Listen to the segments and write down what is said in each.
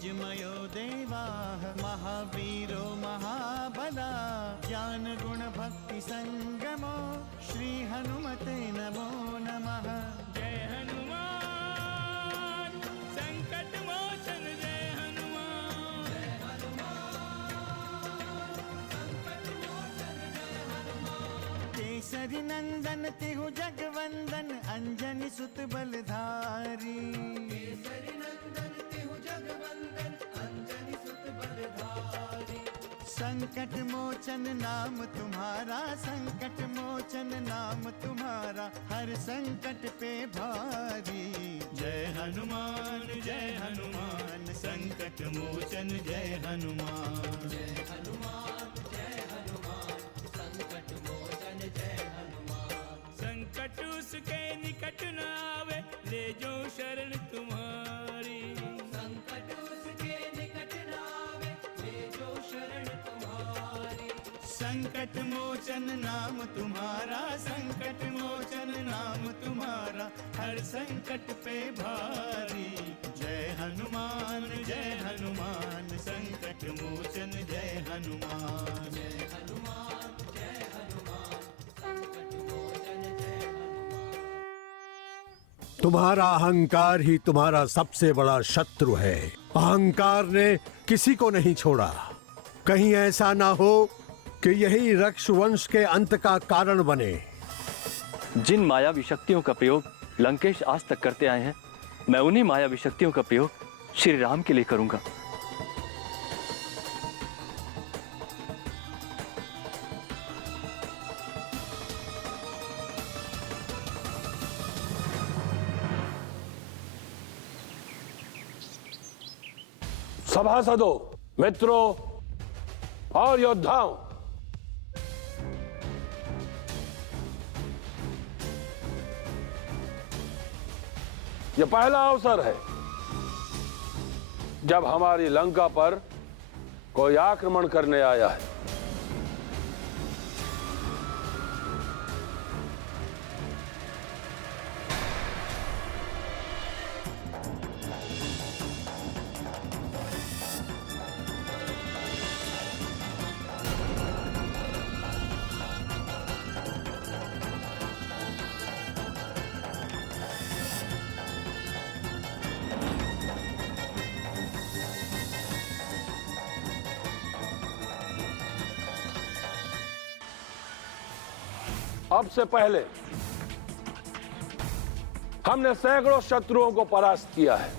तेजमयो देवाः महावीरो महाबला ज्ञान गुण भक्ति संगमो श्री हनुमते नमो नमः। जय हनुमान संकट मोचन जय हनुमान। जय हनुमान संकट मोचन जय हनुमान। केसरी नंदन तिहु जगवंदन अंजनी सुत बलधारी। केसरी नंदन तिहु जगवंदन अंजनी सुत बलधारी। संकट मोचन नाम तुम्हारा संकट मोचन नाम तुम्हारा हर संकट पे भारी। जय हनुमान संकट मोचन जय हनुमान। जय हनुमान संकट मोचन जय हनुमान। संकट उसके निकट न आवे ले जो शरण तुम्हारी। संकट उसके निकट न आवे ले जो शरण तुम्हारी। संकट मोचन नाम तुम्हारा संकट मोचन नाम तुम्हारा हर संकट पे भारी। जय हनुमान संकट मोचन जय हनुमान। जय हनुमान संकट मोचन जय हनुमान। तुम्हारा अहंकार ही तुम्हारा सबसे बड़ा शत्रु है। अहंकार ने किसी को नहीं छोड़ा। कहीं ऐसा ना हो कि यही रक्ष वंश के अंत का कारण बने। जिन मायावी शक्तियों का प्रयोग लंकेश आज तक करते आए हैं, मैं उन्हीं मायावी शक्तियों का प्रयोग श्री राम के लिए करूंगा। सभासदों, मित्रों और योद्धाओं, यह पहला अवसर है जब हमारी लंका पर कोई आक्रमण करने आया है। अब से पहले हमने सैकड़ों शत्रुओं को परास्त किया है।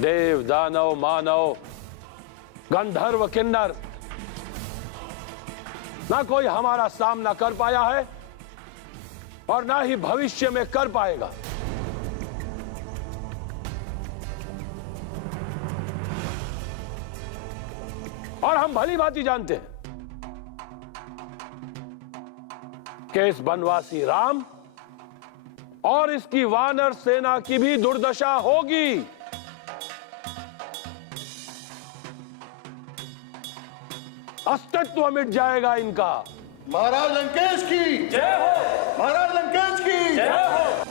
देव, दानव, मानव, गंधर्व, किन्नर, ना कोई हमारा सामना कर पाया है और ना ही भविष्य में कर पाएगा। और हम भली भांति जानते हैं कि इस बनवासी राम और इसकी वानर सेना की भी दुर्दशा होगी। अस्तित्व मिट जाएगा इनका। महाराज लंकेश की जय हो। महाराज लंकेश की जय हो।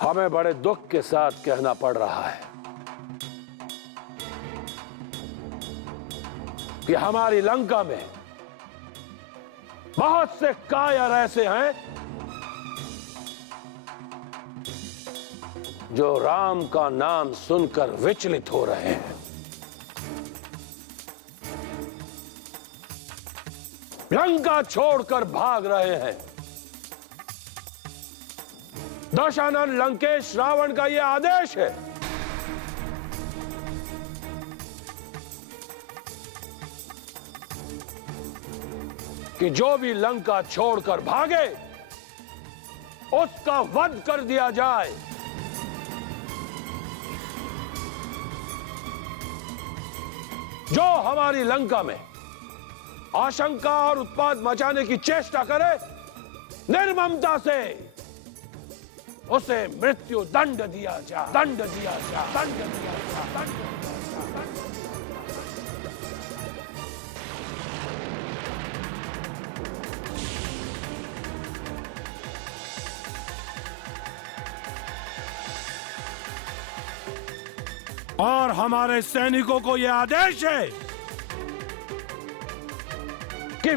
हमें बड़े दुख के साथ कहना पड़ रहा है कि हमारी लंका में बहुत से कायर ऐसे हैं जो राम का नाम सुनकर विचलित हो रहे हैं। लंका छोड़कर भाग रहे हैं। दशानन लंकेश रावण का यह आदेश है कि जो भी लंका छोड़कर भागे उसका वध कर दिया जाए। जो हमारी लंका में आशंका और उत्पात मचाने की चेष्टा करे निर्ममता से उसे मृत्यु दंड दिया जा, दंड दिया जा, दंड दिया जा, दंड दिया जा। और हमारे सैनिकों को यह आदेश है कि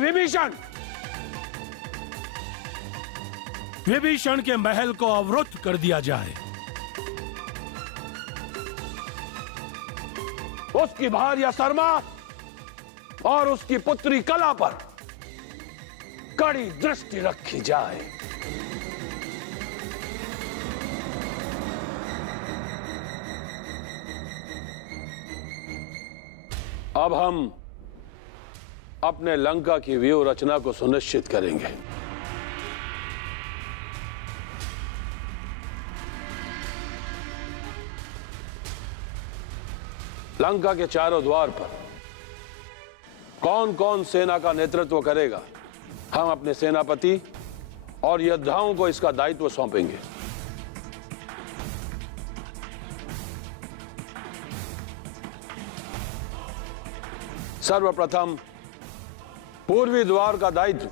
विभीषण के महल को अवरुद्ध कर दिया जाए। उसकी भार्या शर्मा और उसकी पुत्री कला पर कड़ी दृष्टि रखी जाए। अब हम अपने लंका की व्यूह रचना को सुनिश्चित करेंगे। लंका के चारों द्वार पर कौन कौन सेना का नेतृत्व करेगा, हम अपने सेनापति और योद्धाओं को इसका दायित्व सौंपेंगे। सर्वप्रथम पूर्वी द्वार का दायित्व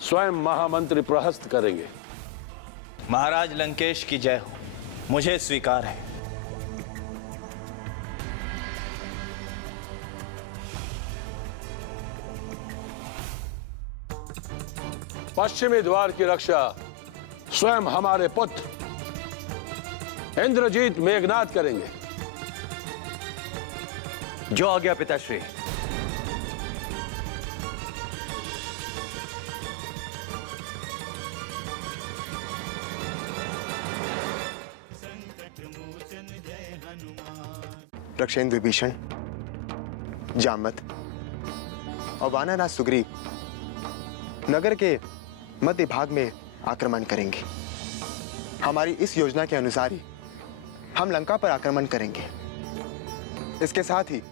स्वयं महामंत्री प्रहस्त करेंगे। महाराज लंकेश की जय हो, मुझे स्वीकार है। पश्चिमी द्वार की रक्षा स्वयं हमारे पुत्र इंद्रजीत मेघनाद करेंगे। जो आज्ञा पिताश्री। रक्षेंद्र विभीषण, जामवत और वानरराज सुग्रीव नगर के मध्य भाग में आक्रमण करेंगे। हमारी इस योजना के अनुसार ही हम लंका पर आक्रमण करेंगे। इसके साथ ही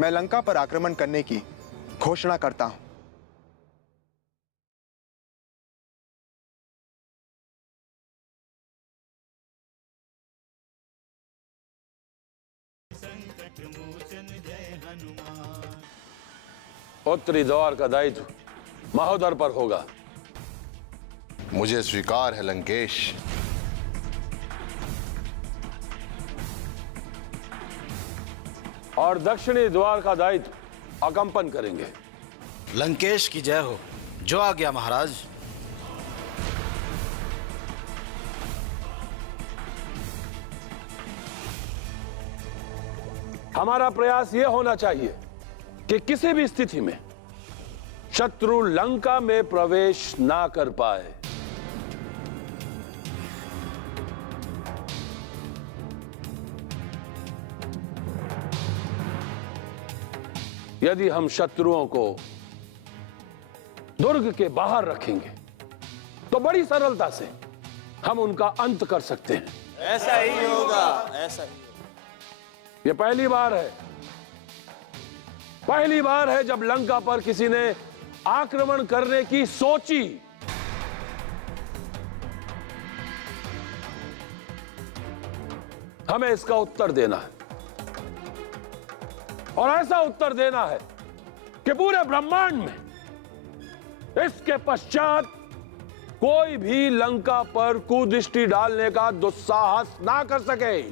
मैं लंका पर आक्रमण करने की घोषणा करता हूं। उत्तरी द्वार का दायित्व महोदर पर होगा। मुझे स्वीकार है लंकेश। और दक्षिणी द्वार का दायित्व अकंपन करेंगे। लंकेश की जय हो, जो आ गया महाराज। हमारा प्रयास यह होना चाहिए कि किसी भी स्थिति में शत्रु लंका में प्रवेश ना कर पाए। यदि हम शत्रुओं को दुर्ग के बाहर रखेंगे तो बड़ी सरलता से हम उनका अंत कर सकते हैं। ऐसा ही होगा, ऐसा ही। यह पहली बार है जब लंका पर किसी ने आक्रमण करने की सोची। हमें इसका उत्तर देना है और ऐसा उत्तर देना है कि पूरे ब्रह्मांड में इसके पश्चात कोई भी लंका पर कुदृष्टि डालने का दुस्साहस ना कर सके।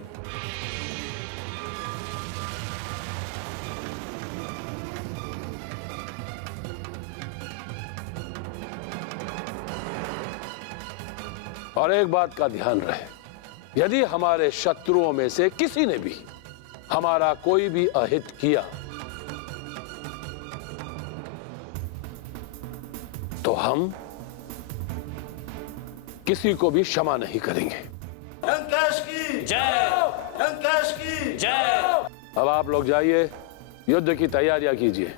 और एक बात का ध्यान रहे, यदि हमारे शत्रुओं में से किसी ने भी हमारा कोई भी अहित किया तो हम किसी को भी क्षमा नहीं करेंगे। लंकेश की जय, लंकेश की जय। अब आप लोग जाइए, युद्ध की तैयारियां कीजिए।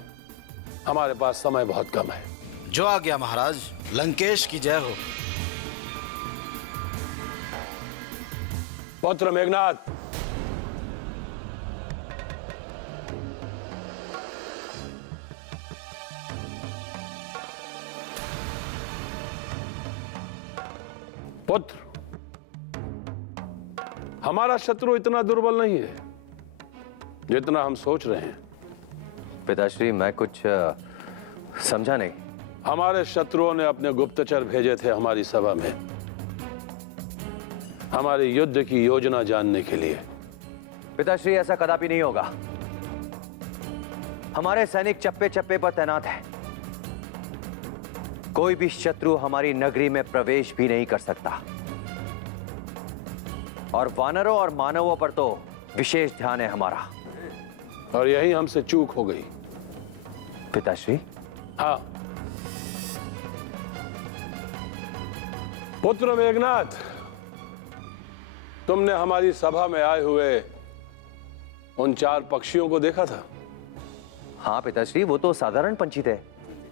हमारे पास समय बहुत कम है। जो आ गया महाराज। लंकेश की जय हो। पुत्र मेघनाद, पुत्र, हमारा शत्रु इतना दुर्बल नहीं है जितना हम सोच रहे हैं। पिताश्री, मैं कुछ समझा नहीं। हमारे शत्रुओं ने अपने गुप्तचर भेजे थे हमारी सभा में, हमारे युद्ध की योजना जानने के लिए। पिताश्री, ऐसा कदापि नहीं होगा। हमारे सैनिक चप्पे चप्पे पर तैनात हैं। कोई भी शत्रु हमारी नगरी में प्रवेश भी नहीं कर सकता। और वानरों और मानवों पर तो विशेष ध्यान है हमारा। और यही हमसे चूक हो गई। पिताश्री? हाँ पुत्र मेघनाथ, तुमने हमारी सभा में आए हुए उन 4 पक्षियों को देखा था? हाँ पिताश्री, वो तो साधारण पंछी थे।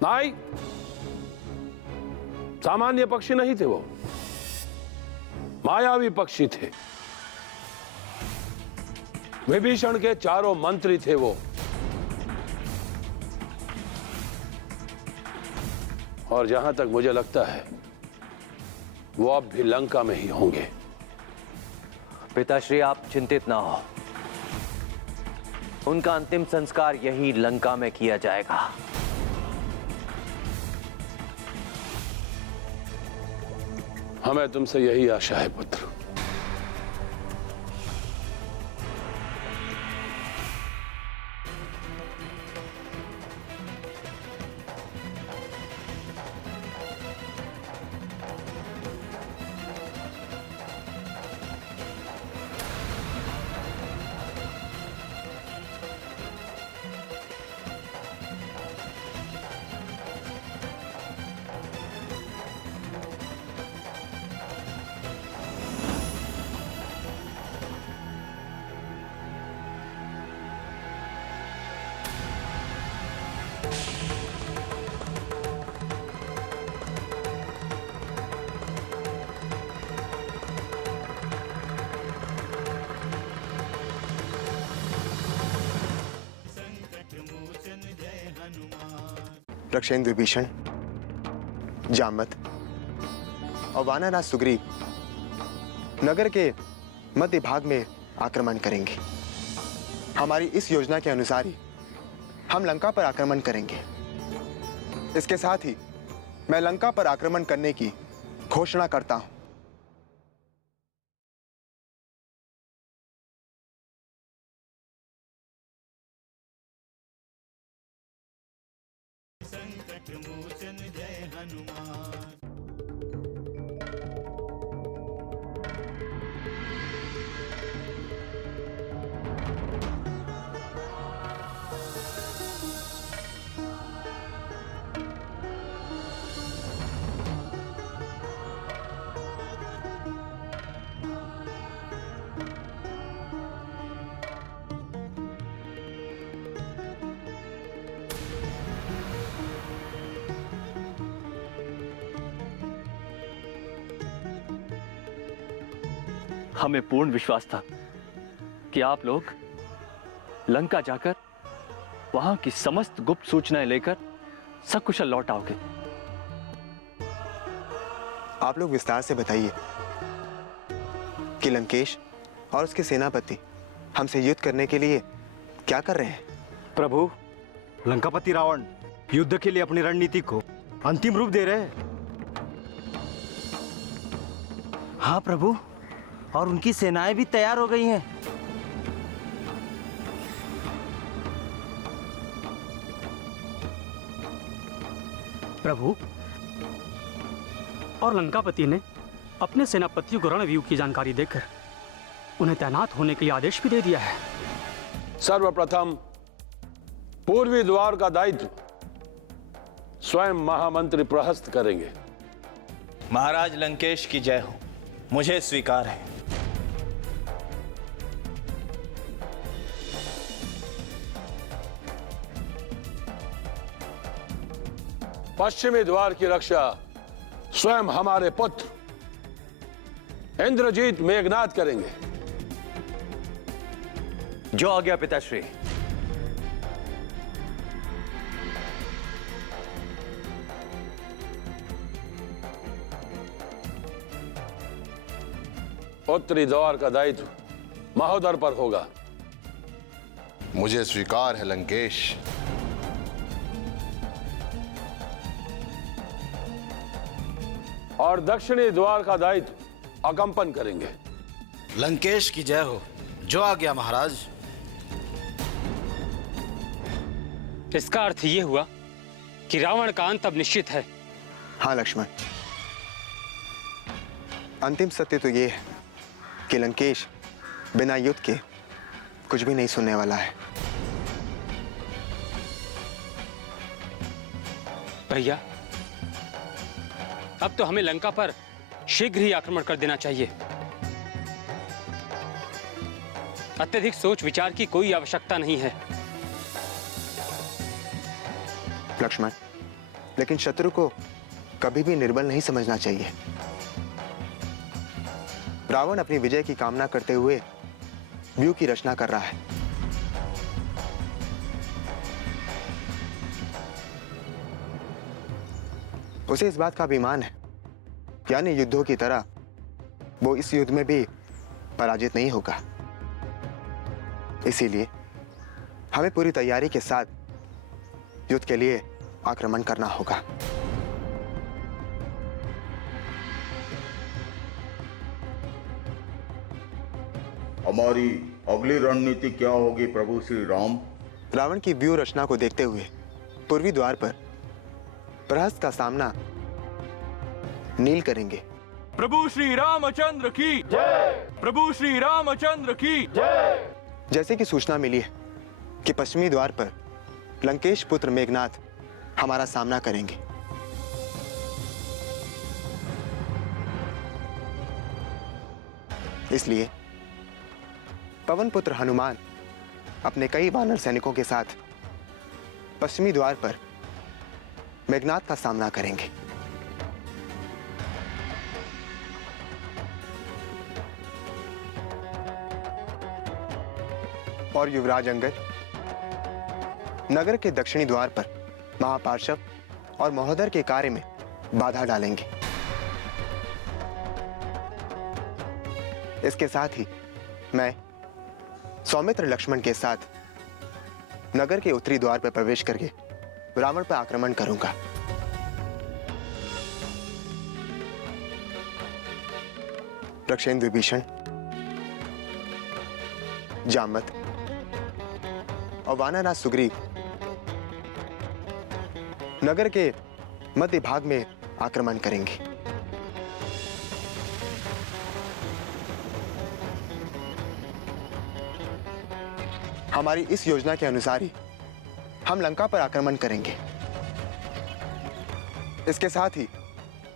नहीं, सामान्य पक्षी नहीं थे, वो मायावी पक्षी थे। विभीषण के चारों मंत्री थे वो। और जहां तक मुझे लगता है वो अब भी लंका में ही होंगे। पिताश्री, आप चिंतित ना हो। उनका अंतिम संस्कार यही लंका में किया जाएगा। हमें तुमसे यही आशा है पुत्र। रक्षेंद्र विभीषण, जामवत और वानरराज सुग्रीव नगर के मध्य भाग में आक्रमण करेंगे। हमारी इस योजना के अनुसार ही हम लंका पर आक्रमण करेंगे। इसके साथ ही मैं लंका पर आक्रमण करने की घोषणा करता हूं। संकट मोचन जय हनुमान। हमें पूर्ण विश्वास था कि आप लोग लंका जाकर वहां की समस्त गुप्त सूचनाएं लेकर सकुशल लौट आओगे। आप लोग विस्तार से बताइए कि लंकेश और उसके सेनापति हमसे युद्ध करने के लिए क्या कर रहे हैं? प्रभु, लंकापति रावण युद्ध के लिए अपनी रणनीति को अंतिम रूप दे रहे हैं। हाँ प्रभु, और उनकी सेनाएं भी तैयार हो गई हैं। प्रभु, और लंकापति ने अपने सेनापतियों को रणव्यूह की जानकारी देकर उन्हें तैनात होने के लिए आदेश भी दे दिया है। सर्वप्रथम पूर्वी द्वार का दायित्व स्वयं महामंत्री प्रहस्त करेंगे। महाराज लंकेश की जय हो, मुझे स्वीकार है। पश्चिमी द्वार की रक्षा स्वयं हमारे पुत्र इंद्रजीत मेघनाथ करेंगे। जो आज्ञा पिताश्री। उत्तरी द्वार का दायित्व महोदर पर होगा। मुझे स्वीकार है लंकेश। और दक्षिणी द्वार का दायित्व अकंपन करेंगे। लंकेश की जय हो। जो आ गया महाराज। इसका अर्थ ये हुआ कि रावण का अंत अब निश्चित है। हाँ लक्ष्मण, अंतिम सत्य तो ये है कि लंकेश बिना युद्ध के कुछ भी नहीं सुनने वाला है। भैया, अब तो हमें लंका पर शीघ्र ही आक्रमण कर देना चाहिए। अत्यधिक सोच विचार की कोई आवश्यकता नहीं है। लक्ष्मण, लेकिन शत्रु को कभी भी निर्बल नहीं समझना चाहिए। रावण अपनी विजय की कामना करते हुए व्यूह की रचना कर रहा है। उसे इस बात का अभिमान है, यानी युद्धों की तरह वो इस युद्ध में भी पराजित नहीं होगा। इसीलिए हमें पूरी तैयारी के साथ युद्ध के लिए आक्रमण करना होगा। हमारी अगली रणनीति क्या होगी प्रभु श्री राम? रावण की व्यूह रचना को देखते हुए पूर्वी द्वार पर प्रहस्त का सामना नील करेंगे। प्रभु श्री रामचंद्र की जय। प्रभु श्री रामचंद्र की जय। जैसे कि सूचना मिली है कि पश्चिमी द्वार पर लंकेश पुत्र मेघनाथ हमारा सामना करेंगे। इसलिए पवन पुत्र हनुमान अपने कई वानर सैनिकों के साथ पश्चिमी द्वार पर मेघनाथ का सामना करेंगे। और युवराज अंगद नगर के दक्षिणी द्वार पर महापार्षद और महोदर के कार्य में बाधा डालेंगे। इसके साथ ही मैं सौमित्र लक्ष्मण के साथ नगर के उत्तरी द्वार पर प्रवेश करके रावण पर आक्रमण करूंगा। रक्षेंद्र विभीषण, जामवंत और वानरराज सुग्रीव नगर के मध्य भाग में आक्रमण करेंगे। हमारी इस योजना के अनुसार ही हम लंका पर आक्रमण करेंगे। इसके साथ ही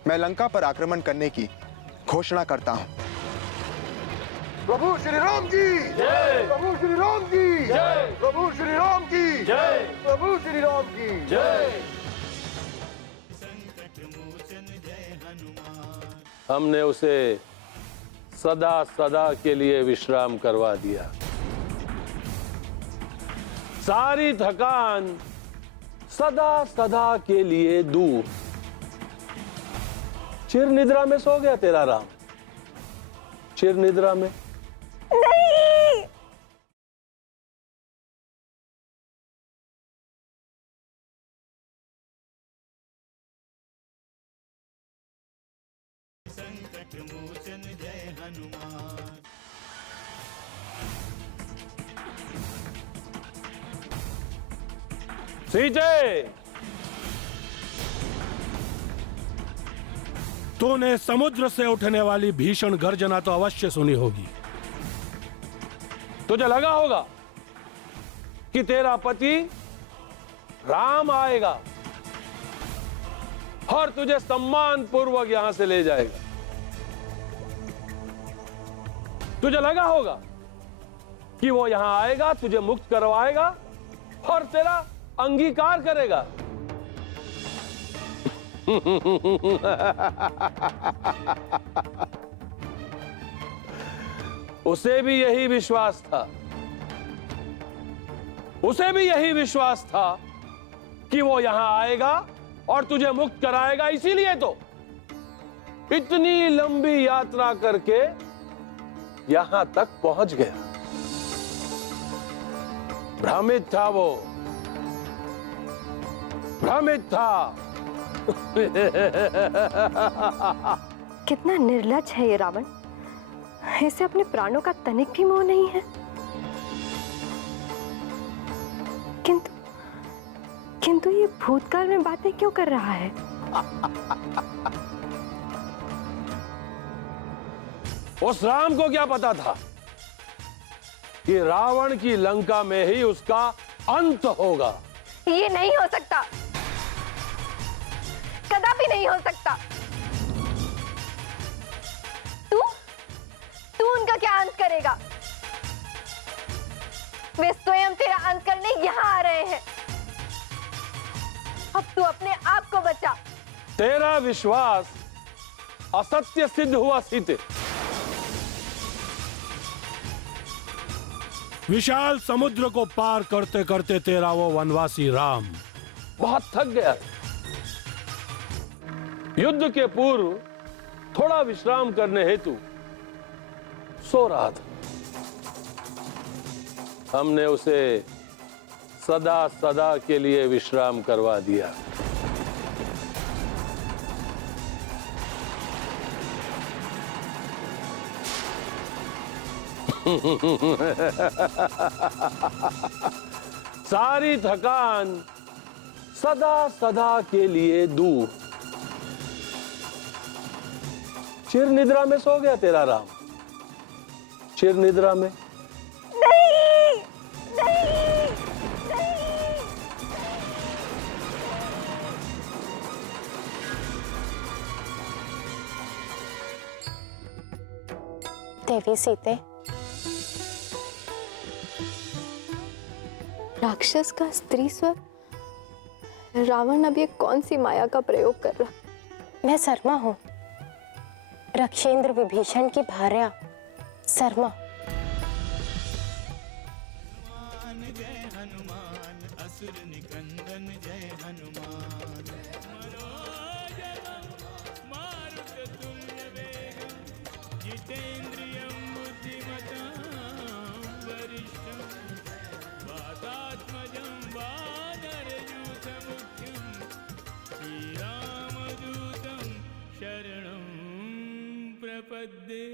मैं लंका पर आक्रमण करने की घोषणा करता हूं। प्रभु श्री राम की जय। प्रभु श्री राम की जय। प्रभु श्री राम की जय। प्रभु श्री राम की जय। हमने उसे सदा सदा के लिए विश्राम करवा दिया। सारी थकान सदा सदा के लिए दूर। चिर निद्रा में सो गया तेरा राम। चिर निद्रा में नहीं। संकट मोचन जय हनुमान। सीते, तूने समुद्र से उठने वाली भीषण गर्जना तो अवश्य सुनी होगी। तुझे लगा होगा कि तेरा पति राम आएगा और तुझे सम्मान पूर्वक यहां से ले जाएगा। तुझे लगा होगा कि वो यहां आएगा, तुझे मुक्त करवाएगा और तेरा अंगीकार करेगा। उसे भी यही विश्वास था। उसे भी यही विश्वास था कि वो यहां आएगा और तुझे मुक्त कराएगा। इसीलिए तो इतनी लंबी यात्रा करके यहां तक पहुंच गया। भ्रमित था वो, भ्रमित था। कितना निर्लज्ज है ये रावण, इसे अपने प्राणों का तनिक भी मोह नहीं है। किंतु ये भूतकाल में बातें क्यों कर रहा है? उस राम को क्या पता था कि रावण की लंका में ही उसका अंत होगा? ये नहीं हो सकता, कदापि नहीं हो सकता। तू उनका क्या अंत करेगा? वे स्वयं तेरा अंत करने यहां आ रहे हैं। अब तू अपने आप को बचा। तेरा विश्वास असत्य सिद्ध हुआ सीते। विशाल समुद्र को पार करते करते तेरा वो वनवासी राम बहुत थक गया। युद्ध के पूर्व थोड़ा विश्राम करने हेतु सो रहा था। हमने उसे सदा सदा के लिए विश्राम करवा दिया। सारी थकान सदा सदा के लिए दूर। चिर निद्रा में सो गया तेरा राम, चिर निद्रा में। नहीं, नहीं, नहीं। देवी सीते, राक्षस का स्त्री स्वर, रावण अब ये कौन सी माया का प्रयोग कर रहा? मैं शर्मा हूं, रक्षेंद्र विभीषण की भार्या शर्मा। जय हनुमान, असुर निकंदन जय हनुमान। मारुत तुल्य वेगं, जितेन्द्रियं बुद्धिमतां वरिष्ठं। वातात्मजं वानरयूथमुख्यं, श्रीरामदूतं शरणं प्रपद्ये।